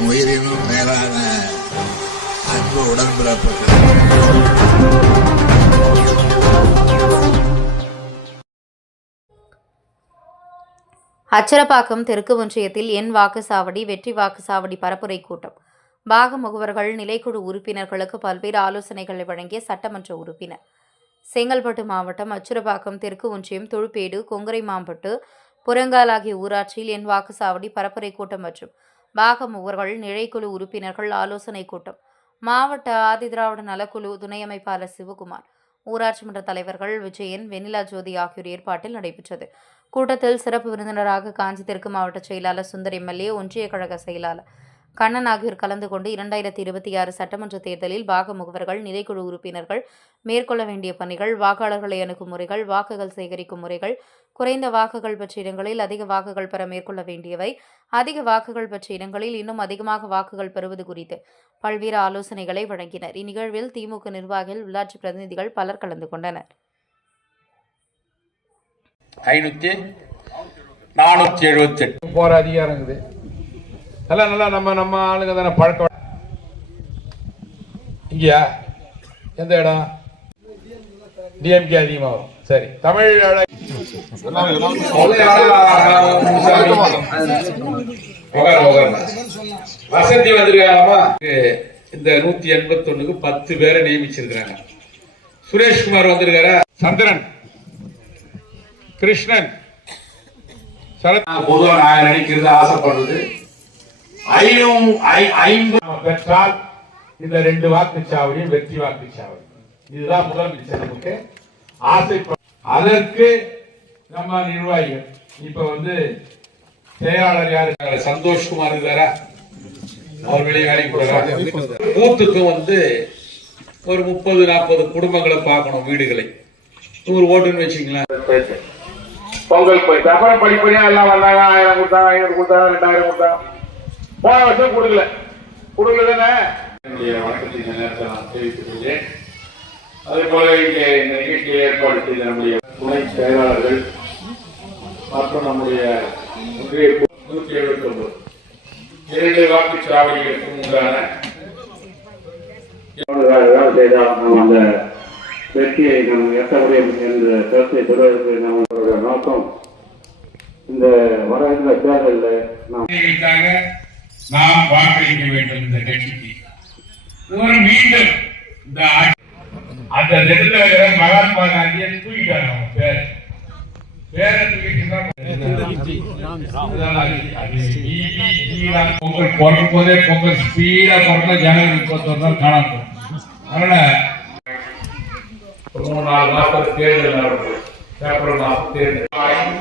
என் உயிரினும் மேலான அன்பு உடன்பிறப்புகள். அச்சரப்பாக்கம் தெற்கு ஒன்றியத்தில் என் வாக்குச்சாவடி வெற்றி வாக்குச்சாவடி பரப்புரை கூட்டம். பாக முகவர்கள் நிலைக்குழு உறுப்பினர்களுக்கு பல்வேறு ஆலோசனைகளை வழங்கிய சட்டமன்ற உறுப்பினர். செங்கல்பட்டு மாவட்டம் அச்சரப்பாக்கம் தெற்கு ஒன்றியம் தொழுப்பேடு கொங்கரைமாம்பட்டு புறங்கால் ஆகிய ஊராட்சியில் என் வாக்குச்சாவடி பரப்புரை கூட்டம் மற்றும் பாக முகவர்கள் நிலைக்குழு உறுப்பினர்கள் ஆலோசனை கூட்டம். மாவட்ட ஆதிதிராவிட நலக்குழு துணை அமைப்பாளர் சிவகுமார், ஊராட்சி மன்ற தலைவர்கள் விஜயன், வெண்ணிலா ஜோதி ஆகியோர் ஏற்பாட்டில் நடைபெற்றது. கூட்டத்தில் சிறப்பு விருந்தினராக காஞ்சி தெற்கு மாவட்ட செயலாளர் சுந்தர் எம்எல்ஏ, ஒன்றிய கழக செயலாளர் கண்ணன் ஆகியோர் கலந்து கொண்டு 2026 சட்டமன்ற தேர்தலில் பாக முகவர்கள் நிலைக்குழு உறுப்பினர்கள் மேற்கொள்ள வேண்டிய பணிகள், வாக்காளர்களை அணுகும் முறைகள், வாக்குகள் சேகரிக்கும் முறைகள், குறைந்த வாக்குகள் பெற்ற இடங்களில் அதிக வாக்குகள் பெற மேற்கொள்ள வேண்டியவை, அதிக வாக்குகள் பெற்ற இடங்களில் இன்னும் அதிகமாக வாக்குகள் பெறுவது குறித்து பல்வேறு ஆலோசனைகளை வழங்கினர். இந்நிகழ்வில் திமுக நிர்வாகிகள், உள்ளாட்சி பிரதிநிதிகள் பலர் கலந்து கொண்டனர். 478 போற அதிகாரம் இருக்குது. எல்லாம் நல்லா நம்ம ஆளுங்க தானே பழக்கம். இங்கயா எந்த இடம்? டிஎம்கே அதிகமா வரும். சரி, தமிழ் வசதி வந்திருக்காங்களாமா? இந்த 181க்கு 10 பேரை நியமிச்சிருக்கிறாங்க. சுரேஷ்குமார் வந்திருக்காரா? சந்திரன், கிருஷ்ணன், பொதுவாக நான் நினைக்கிறது ஆசைப்படுறது 550 பெற்றால் இந்த 2 வாக்குச்சாவடியும் வெற்றி வாக்குச்சாவடி. இதுதான் முதலமைச்சர் நமக்கு ஆசைப்பட. அதற்கு நம்ம நிர்வாகிகள் இப்ப செயலாளர் யாரு? சந்தோஷ்குமார் இருக்காரா? அவர் வெளியே வேலைக்கு போறாரு. பூத்துக்கும் ஒரு 30-40 குடும்பங்களை பார்க்கணும், வீடுகளை. 100 ஓட்டுன்னு வச்சுங்களேன். பொங்கல் போயிட்டு அப்புறம் படிப்படியா எல்லாம் வந்தாங்க. 1000 கொடுத்தாங்க, 500 கொடுத்தாங்க, 2000 கொடுத்தாங்க. போன வருஷம் கொடுக்கல தானே. வணக்கத்தின் நேரத்தை நான் தெரிவித்துக் கொள்கிறேன். அதே போல இங்கே இந்த நிகழ்ச்சியை ஏற்பாடு செய்த நம்முடைய துணை செயலாளர்கள் மற்றும் நம்முடைய 179 2 வாக்குச்சாவடிகளுக்கு உண்டான அந்த வெற்றியை நாம் எட்ட முடியும் என்ற கருத்தை பெறுவதற்கு நம்மளுடைய நோக்கம் இந்த வரவேற்ற தேர்தலில் நாம் வாக்களிக்க வேண்டும். இந்த கட்சிக்கு மீண்டும் இந்த அந்த நெடுந்தலைவர் மகாத்மா காந்தியை தூக்கிட்டாங்க. பொங்கல் பிறக்கும் போதே பொங்கல் ஸ்பீடா பிறந்தா ஜனவரி 31 நாள் காணாம. அதனால 3-4 மாசம் தேர்தல் நடந்தது. ஏப்ரல் மாதம் தேர்தல்.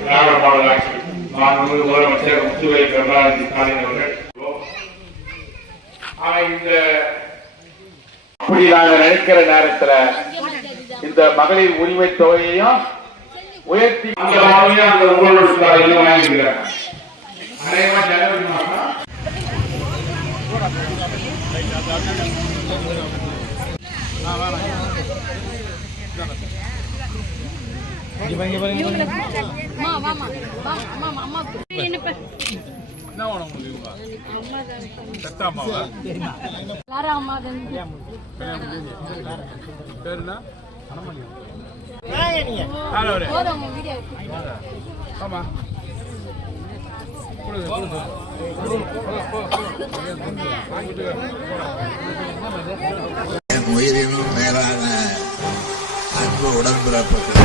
திராவிட மாடல் ஆட்சி முதலமைச்சர் முத்துவேல் கருணாநிதி ஸ்டாலின் அவர்கள் அப்படி நாங்கள் நினைக்கிற நேரத்தில் இந்த மகளிர் உரிமை தொகையையும் உயர்த்தி வாங்கிக்கிறாங்க. அநேகமா ஜனவரி மாதம் என் உயிரினும் மேலான அன்பு உடன்பிறப்புகள்.